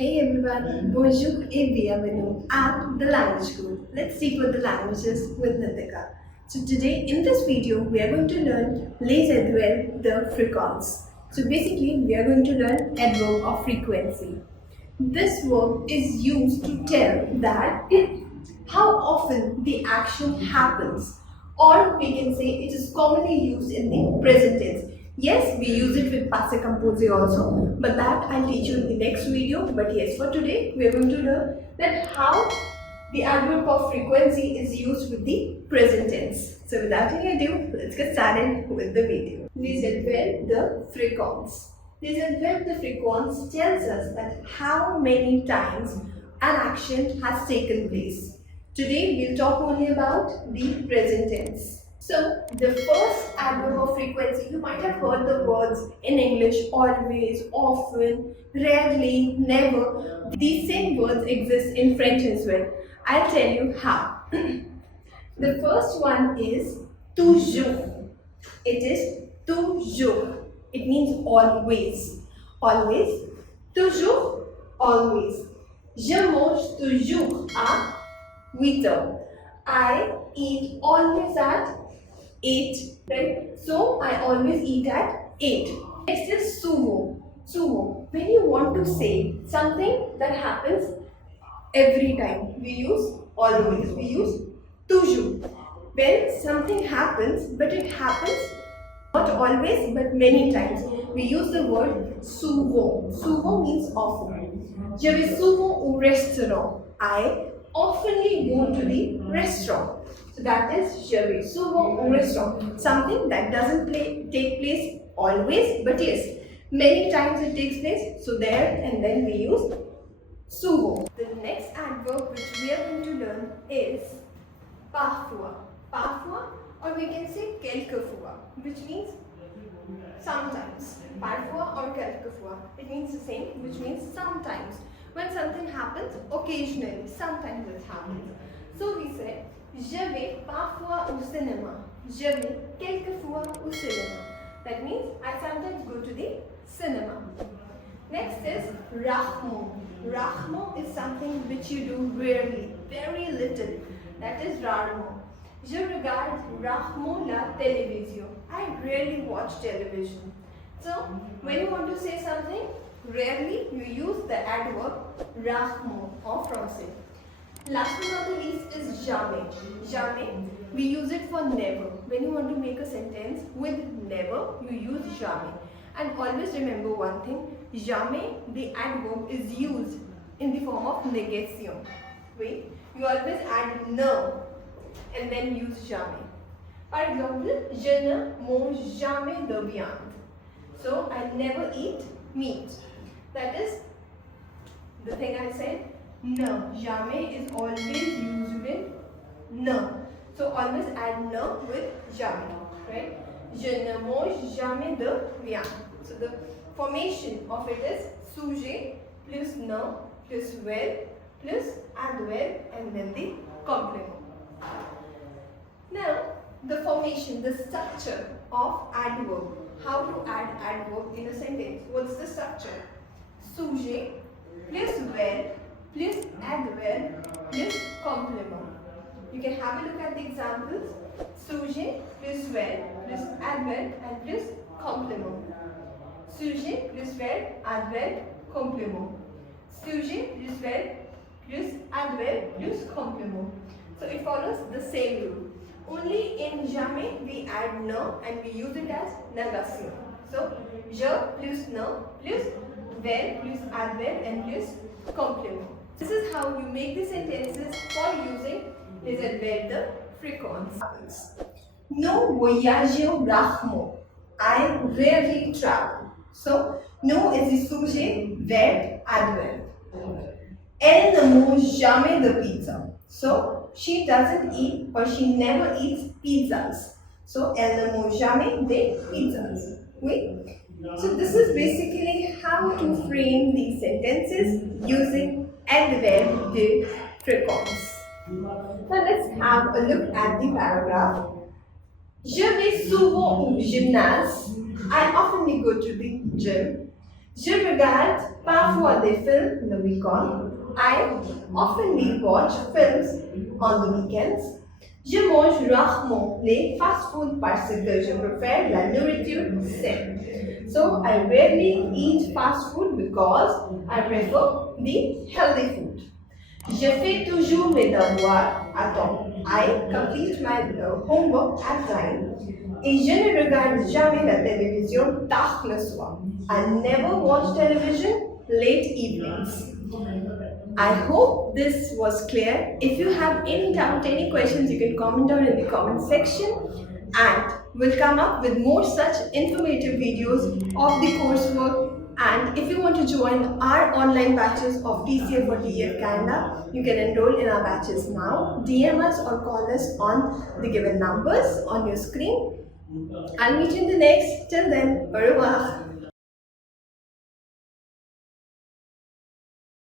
Hey everyone, bonjour et bienvenue at the language school. Let's decode the languages with Nitika. So today in this video we are going to learn Les Adverbes de Fréquence. So basically we are going to learn adverb of frequency. This verb is used to tell that how often the action happens, or we can say it is commonly used in the present tense. Yes, we use it with passé composé also, but that I'll teach you in the next video. But yes, for today we are going to learn that how the adverb of frequency is used with the present tense. So without any ado, let's get started with the video. Les Adverbes de Fréquence. Les Adverbes de Fréquence tells us that how many times an action has taken place. Today we'll talk only about the present tense. So the first adverb of frequency, you might have heard the words in English: always, often, rarely, never. These same words exist in French as well. I'll tell you how. The first one is toujours. It is toujours. It means always. Always. Toujours. Always. Je mange toujours à 8 heures. I eat always at 8, right? So I always eat at 8. Next is souvent. Souvent. When you want to say something that happens every time, we use always. We use toujours. When something happens, but it happens not always but many times, we use the word souvent. Souvent means often. Je vais souvent au restaurant. I oftenly go to the restaurant. So that is je vais souvent au restaurant. Something that doesn't take place always, but yes, many times it takes place. So there and then we use souvent. The next adverb which we are going to learn is parfois. Parfois, or we can say quelquefois, which means sometimes. Parfois or quelquefois, it means the same, which means sometimes. When something happens, occasionally, sometimes it happens. So we say, je vais parfois au cinéma. Je vais quelquefois au cinéma. That means I sometimes go to the cinema. Next is rarement. Rarement is something which you do rarely, very little. That is rarement. Je regarde rarement la télévision. I rarely watch television. So, when you want to say something, rarely you use the adverb rarement en français. Last but not the least is jamais. Jamais, we use it for never. When you want to make a sentence with never, you use jamais. And always remember one thing, jamais, the adverb is used in the form of negation. Wait, you always add ne and then use jamais. For example, je ne mange jamais de viande. So I never eat meat. That is the thing I said. No, jamais is always used with no. So always add no with jamais, right? Je ne mange jamais de viande. So the formation of it is sujet plus no plus verb plus adverb and then the complement. Now the formation, the structure of adverb. How to add adverb in a sentence? What's the structure? Sujet plus verb plus adverb plus complement. You can have a look at the examples. Sujet plus verb plus adverb and plus complement. Sujet plus verb, adverb, complement. Sujet plus verb plus adverb plus complement. So it follows the same rule. Only in jamais we add no and we use it as negation. So je plus no plus verb plus adverb and plus complement. This is how you make the sentences for using les adverbes de fréquence. No voyage rarement. I rarely travel. So no is the sujet, verb, adverb. Elle ne mange jamais de pizza. So she doesn't eat or she never eats pizzas. So elle ne mange jamais de pizzas. Wait. So this is basically how to frame these sentences using adverbs de fréquence. Now let's have a look at the paragraph. Je vais souvent au gymnase. I often go to the gym. Je regarde parfois des films le week-end. I often watch films on the weekends. Je mange rarement les fast-food parce que je préfère la nourriture saine. So I rarely eat fast food because I prefer the healthy food. Je fais toujours mes devoirs à temps. I complete my homework at time. Et je ne regarde jamais la télévision tard le soir. I never watch television late evenings. I hope this was clear. If you have any doubt, any questions, you can comment down in the comment section, and we'll come up with more such informative videos of the coursework. And if you want to join our online batches of TCF or DEF Canada, you can enroll in our batches now. DM us or call us on the given numbers on your screen. I'll meet you in the next. Till then, au revoir.